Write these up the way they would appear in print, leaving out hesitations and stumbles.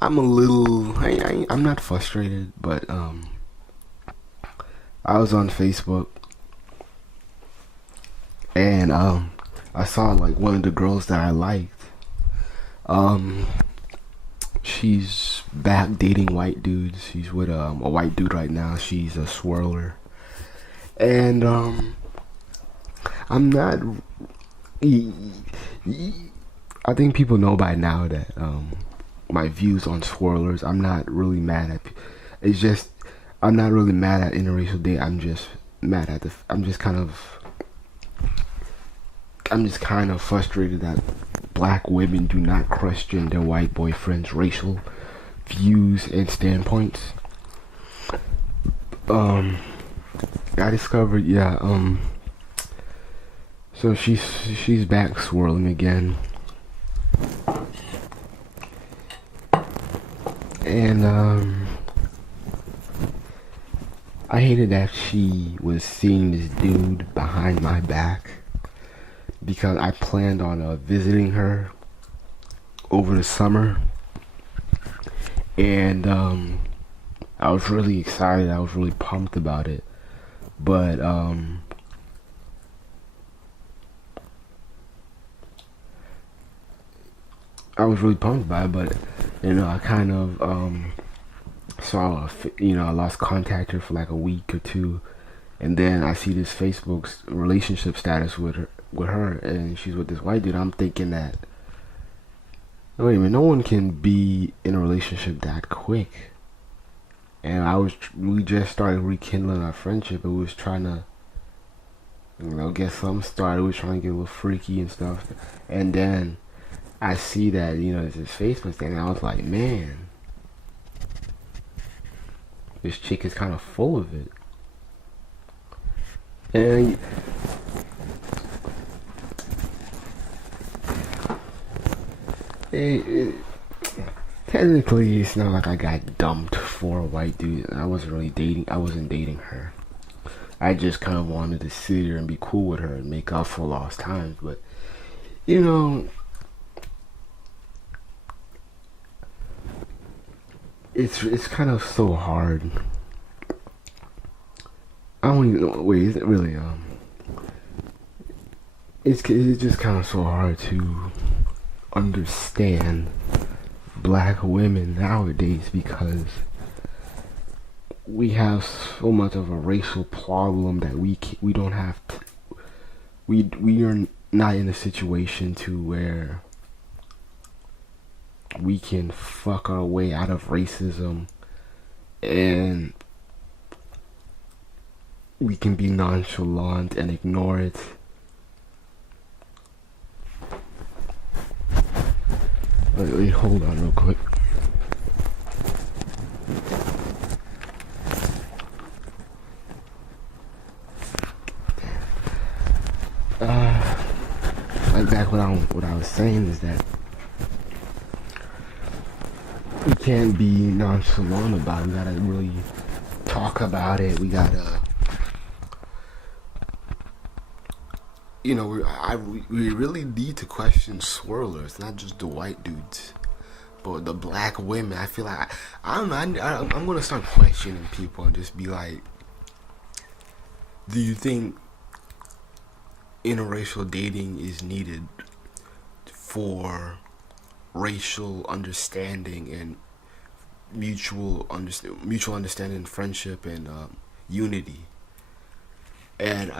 I'm a little. I'm not frustrated, but I was on Facebook and I saw like one of the girls that I liked. Um, she's back dating white dudes. She's with a white dude right now. She's a swirler, and I'm not. I think people know by now that my views on swirlers. I'm not really mad at. It's just I'm not really mad at interracial date. I'm just mad at the. I'm just kind of frustrated that black women do not question their white boyfriends' racial views and standpoints. Um, I discovered, yeah. So she's back swirling again, and I hated that she was seeing this dude behind my back because I planned on visiting her over the summer, and I was really excited. I was really pumped about it, but I was really pumped about it. But I kind of saw, I lost contact with her for like a week or two, and then I see this Facebook's relationship status with her, and she's with this white dude. I'm thinking that, wait a minute, no one can be in a relationship that quick. And we just started rekindling our friendship. It was trying to, get something started. We was trying to get a little freaky and stuff. And then I see that, it's his Facebook thing, and I was like, man, this chick is kind of full of it. And technically, it's not like I got dumped for a white dude. I wasn't dating her. I just kind of wanted to sit here and be cool with her and make up for lost times. But, you know, it's kind of so hard. I don't even know. Wait, is it really? It's just kind of so hard to understand black women nowadays because we have so much of a racial problem that we don't have to, we are not in a situation to where we can fuck our way out of racism and we can be nonchalant and ignore it. Wait, hold on real quick. Like back what I was saying is that we can't be nonchalant about it. We gotta really talk about it. We gotta, we really need to question swirlers, not just the white dudes, but the black women. I feel like I don't know. I'm gonna start questioning people and just be like, do you think interracial dating is needed for racial understanding and mutual understanding, friendship, and unity? And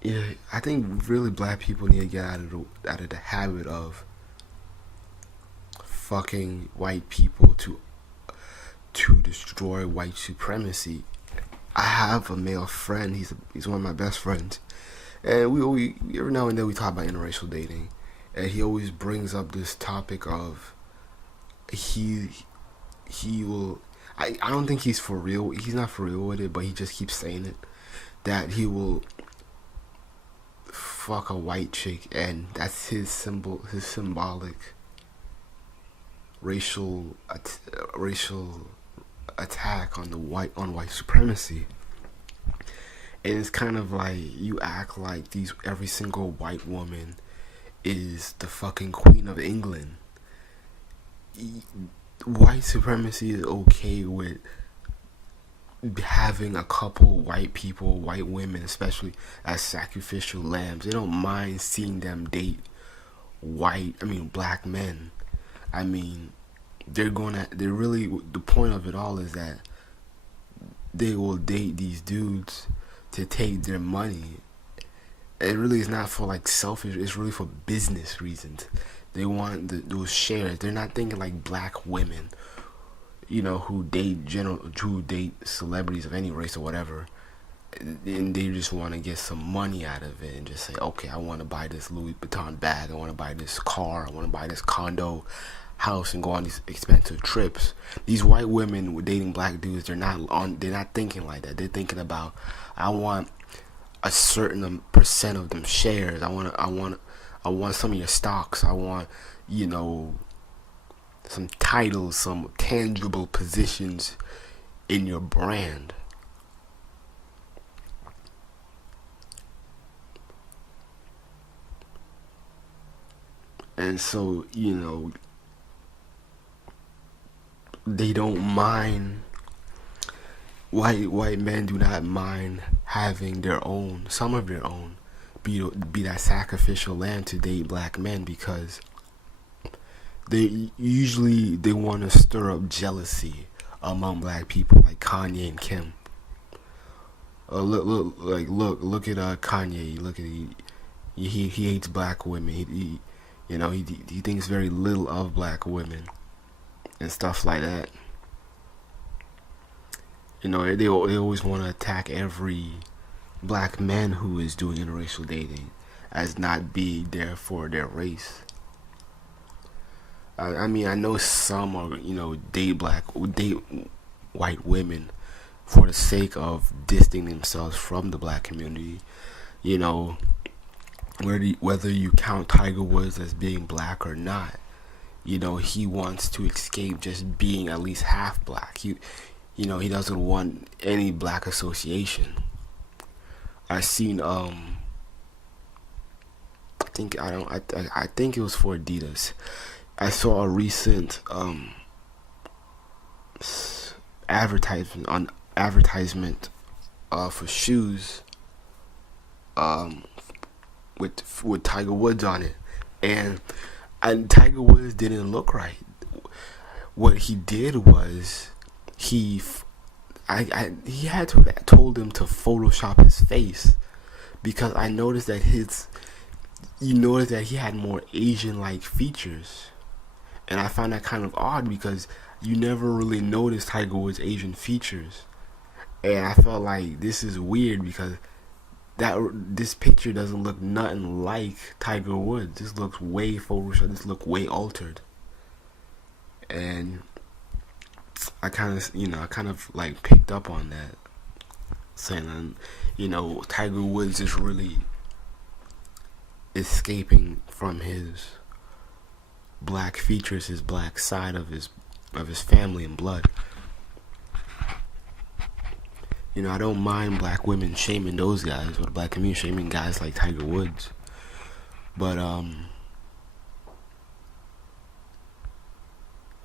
yeah, I think really black people need to get out of the habit of fucking white people to destroy white supremacy. I have a male friend. He's one of my best friends, and we every now and then we talk about interracial dating, and he always brings up this topic of he will. I don't think he's for real. He's not for real with it, but he just keeps saying it, that he will fuck a white chick, and that's his symbolic racial attack on white supremacy. And it's kind of like you act like every single white woman is the fucking Queen of England. white supremacy is okay with having a couple white people, white women especially, as sacrificial lambs. They don't mind seeing them date black men. I mean, they're really, the point of it all is that they will date these dudes to take their money. It really is not for like selfish, it's really for business reasons. They want those shares. They're not thinking like black women, who date celebrities of any race or whatever, and they just want to get some money out of it and just say, okay, I want to buy this Louis Vuitton bag, I want to buy this car, I want to buy this condo, house, and go on these expensive trips. These white women with dating black dudes, they're not thinking like that. They're thinking about, I want a certain percent of them shares. I want some of your stocks. I want, some titles, some tangible positions in your brand. And so, they don't mind, white men do not mind having some of their own, be that sacrificial lamb to date black men, because they want to stir up jealousy among black people, like Kanye and Kim. Look at Kanye. Look at he hates black women. He thinks very little of black women and stuff like that. They always want to attack every black man who is doing interracial dating as not being there for their race. I mean, I know some are, date white women for the sake of distancing themselves from the black community. Whether you count Tiger Woods as being black or not, he wants to escape just being at least half black. He doesn't want any black association. I seen I think it was for Adidas. I saw a recent advertisement for shoes with Tiger Woods on it, and Tiger Woods didn't look right. What he did was he had to have told him to Photoshop his face, because I noticed that he had more Asian-like features, and I found that kind of odd because you never really noticed Tiger Woods' Asian features, and I felt like this is weird because this picture doesn't look nothing like Tiger Woods. This looks way Photoshop. This looks way altered, and I kind of like picked up on that, saying, Tiger Woods is really escaping from his black features, his black side of his family and blood. I don't mind black women shaming those guys, or the black community shaming guys like Tiger Woods, but I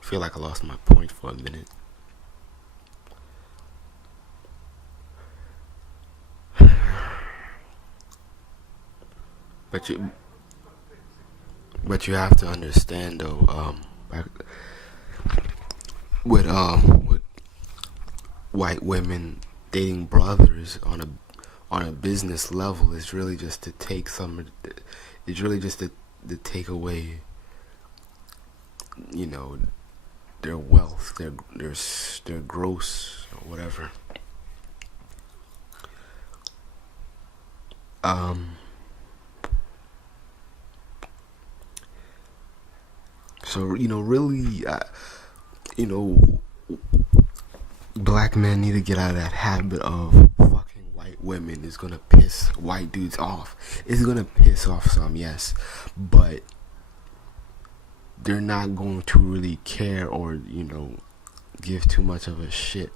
feel like I lost my point for a minute. But you have to understand though, with white women dating brothers on a business level, it's really just to take it's really just to take away, their wealth, their gross or whatever. So really, black men need to get out of that habit of fucking white women. It's gonna piss white dudes off. It's gonna piss off some, yes, but they're not going to really care or give too much of a shit.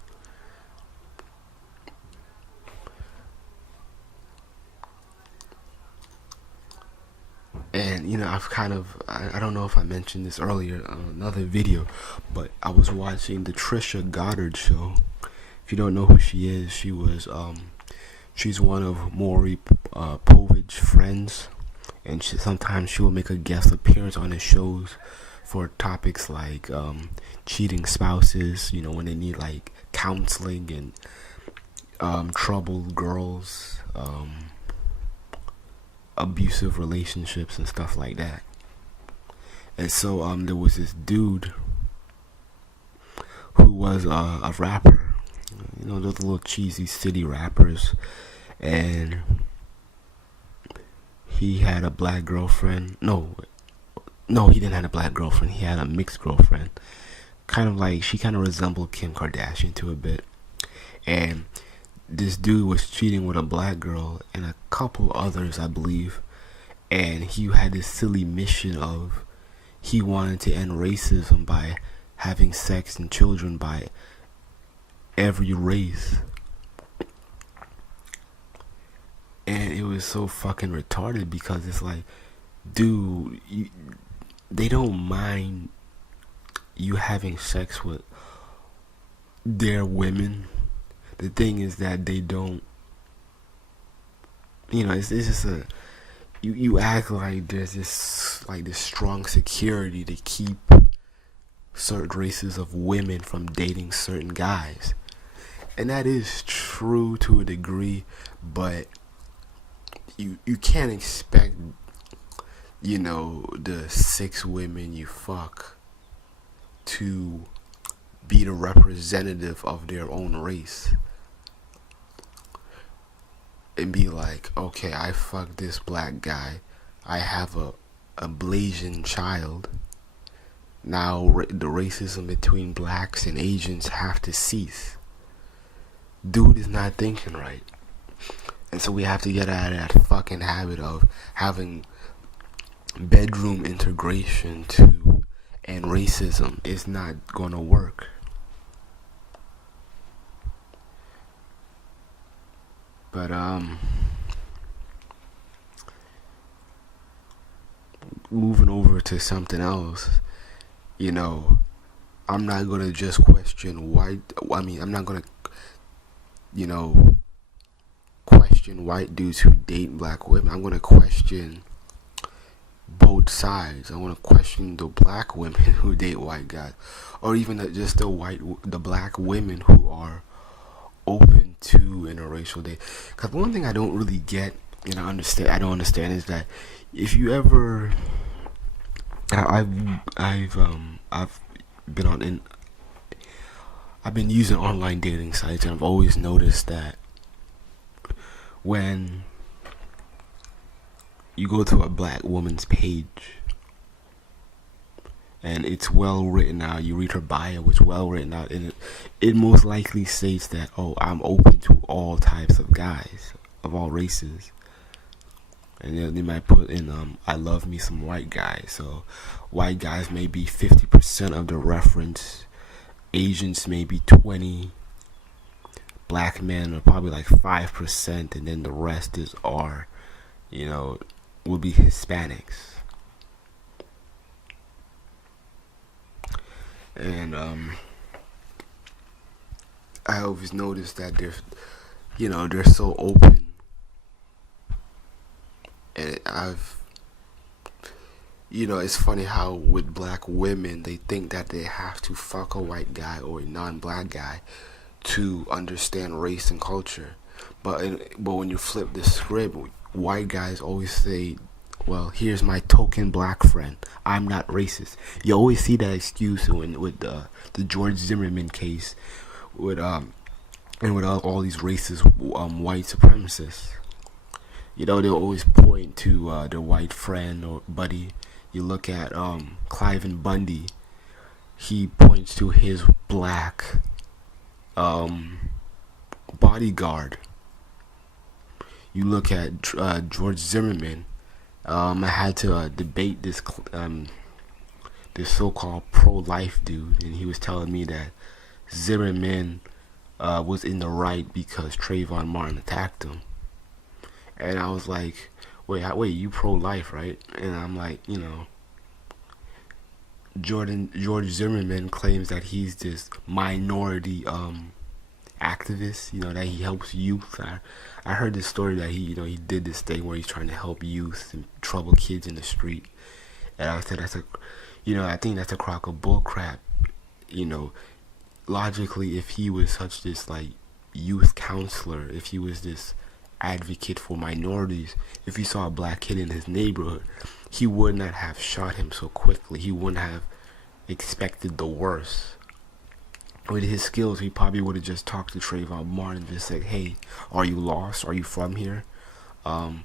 And I've kind of I don't know if I mentioned this earlier on another video, but I was watching the Trisha Goddard show. If you don't know who she is, she's one of Maury Povage's friends, and sometimes she will make a guest appearance on his shows for topics like cheating spouses, when they need like counseling, and troubled girls, abusive relationships and stuff like that. And so there was this dude who was a rapper, those little cheesy city rappers, and he had a black girlfriend. No, he didn't have a black girlfriend. He had a mixed girlfriend. She kind of resembled Kim Kardashian to a bit. And this dude was cheating with a black girl and a couple others, I believe. And he had this silly mission of he wanted to end racism by having sex and children by every race. And it was so fucking retarded because it's like, dude, they don't mind you having sex with their women. The thing is that they don't, it's just you act like there's this strong security to keep certain races of women from dating certain guys. And that is true to a degree, but you can't expect, the 6 women you fuck to be the representative of their own race. And be like, okay, I fucked this black guy. I have a Blasian child. Now the racism between blacks and Asians have to cease. Dude is not thinking right. And so we have to get out of that fucking habit of having bedroom integration and racism is not gonna work. But moving over to something else, I'm not gonna just question white. I'm not gonna, question white dudes who date black women. I'm gonna question both sides. I want to question the black women who date white guys, or even just the black women who are open to interracial date. Because one thing I don't really get, and I don't understand is that if you ever, I've been using online dating sites, and I've always noticed that when you go to a black woman's page and it's well written out, you read her bio, it's well written out, and it most likely states that, I'm open to all types of guys of all races. And then they might put in, I love me some white guys. So white guys may be 50% of the reference, Asians may be 20%, black men are probably like 5%, and then the rest will be Hispanics. And I always notice that they're so open. And it's funny how with black women they think that they have to fuck a white guy or a non-black guy to understand race and culture. But when you flip the script, white guys always say, well, here's my token black friend. I'm not racist. You always see that excuse with the George Zimmerman case, with and with all these racist white supremacists. They'll always point to their white friend or buddy. You look at Cliven Bundy. He points to his black bodyguard. You look at George Zimmerman. I had to debate this so-called pro-life dude, and he was telling me that Zimmerman was in the right because Trayvon Martin attacked him. And I was like, wait, you pro-life, right? And I'm like, George Zimmerman claims that he's this minority activist, that he helps youth. I heard this story that he did this thing where he's trying to help youth and trouble kids in the street. And I said I think that's a crock of bull crap. You know, logically, if he was such this like youth counselor, if he was this advocate for minorities, if he saw a black kid in his neighborhood, he would not have shot him so quickly. He wouldn't have expected the worst. With his skills, he probably would have just talked to Trayvon Martin and just said, "Hey, are you lost? Are you from here? Um,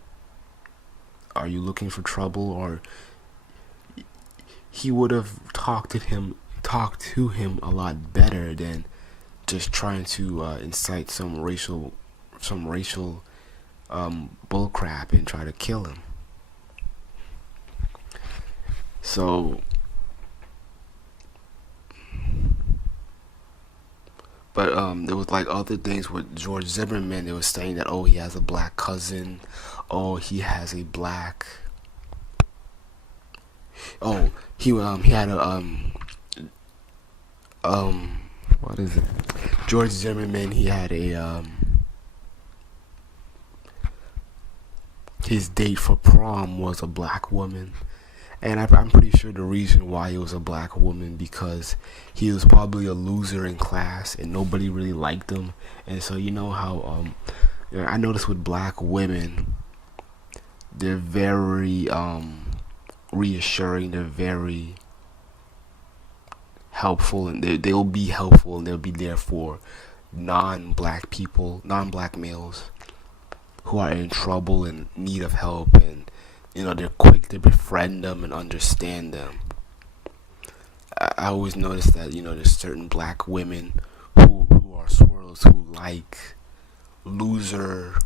are you looking for trouble?" Or he would have talked to him a lot better than just trying to incite some racial bullcrap and try to kill him. So, but there was like other things with George Zimmerman. They were saying that, oh, he has a black cousin, oh, he has a black, oh, he had a what is it? George Zimmerman, he had a his date for prom was a black woman. And I'm pretty sure the reason why it was a black woman, because he was probably a loser in class and nobody really liked him. And so you know how I noticed with black women, they're very reassuring, they're very helpful, and they'll be helpful, and they'll be there for non-black people, non-black males who are in trouble and need of help, and they're quick to befriend them and understand them. I always notice that there's certain black women who are swirls who like loser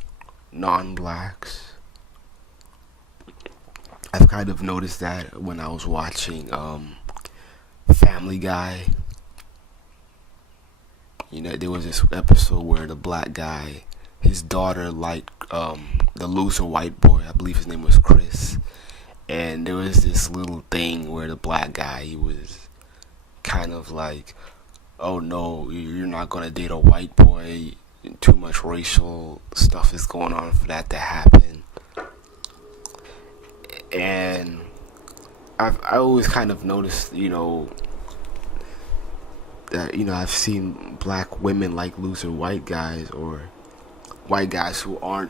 non-blacks. I've kind of noticed that when I was watching Family Guy. There was this episode where the black guy, his daughter liked the loser white boy. I believe his name was Chris. And there was this little thing where the black guy, he was kind of like, oh no, you're not going to date a white boy. Too much racial stuff is going on for that to happen. And I always kind of noticed, that, I've seen black women like loser white guys, or white guys who are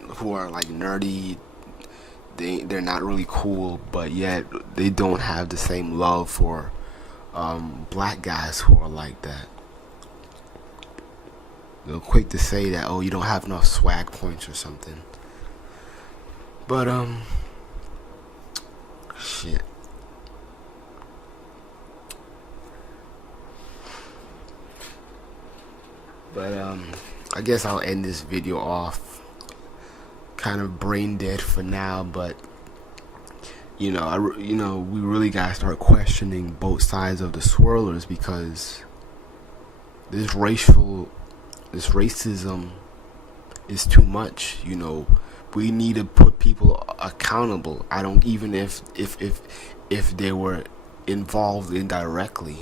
like nerdy. They're not really cool, but yet they don't have the same love for black guys who are like that. They're quick to say that, oh, you don't have enough swag points or something. But shit. But I guess I'll end this video off kind of brain dead for now, but we really gotta start questioning both sides of the swirlers, because this racism is too much. We need to put people accountable. I don't, even if they were involved indirectly.